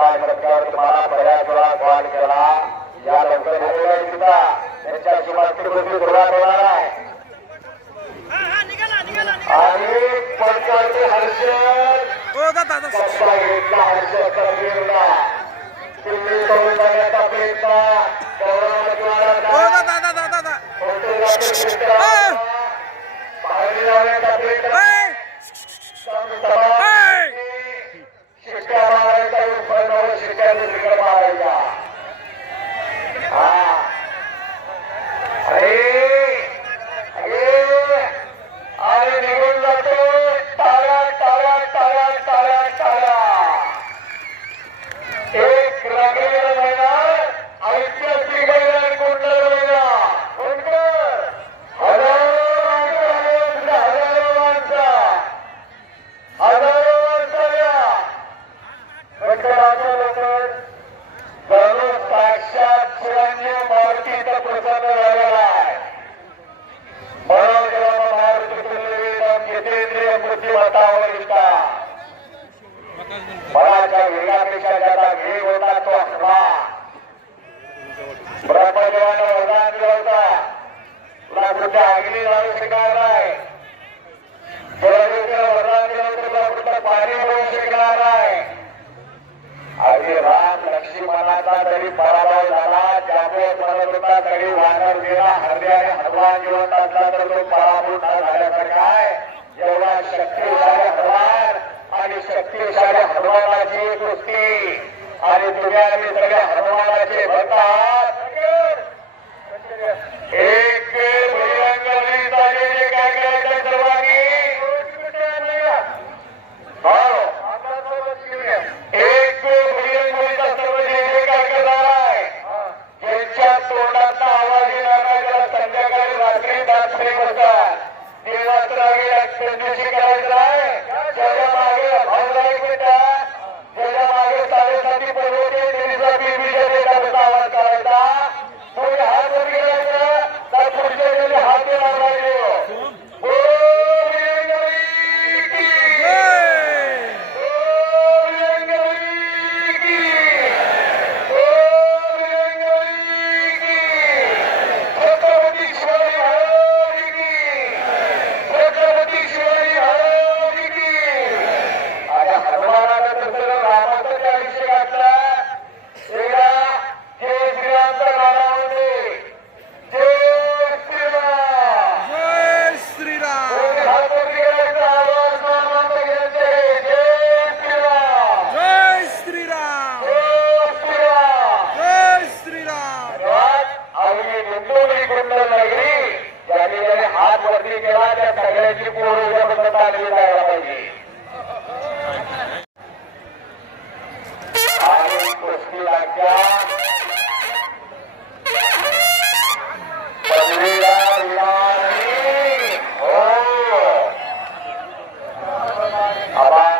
काय टप्प्यावर तुम्हाला बऱ्याच वेळा कॉल केला. या लवकर त्यांच्याशी मातृकृती सुरुवात होणार आहे आणि पंचायती हर्षद हो घेतला हर्ष. हर्षद प्रयत्न. जिंकणार नाही. अगदी राम लक्ष्मीपणाचा जरी पराभव झाला जातो म्हणत होता तरी वानर गेला हरले आणि हनुमान जिवंत असला तर तो पराभूत न झाल्याचं काय? जेव्हा शक्तिशाली हनुमान आणि शक्तिशाली हनुमानाची कुस्ती. आणि तुम्ही आम्ही सगळ्या हनुमान terus dilacak oh.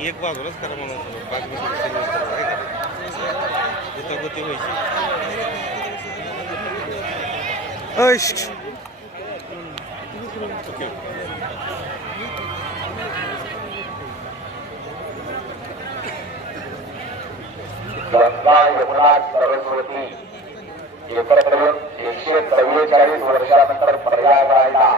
एक बाजूलाच करा म्हणून बाजूला व्हायची. गंगा यमुना सरस्वती. एकत्र एकशे चव्वेचाळीस वर्षानंतर पर्याय राहिला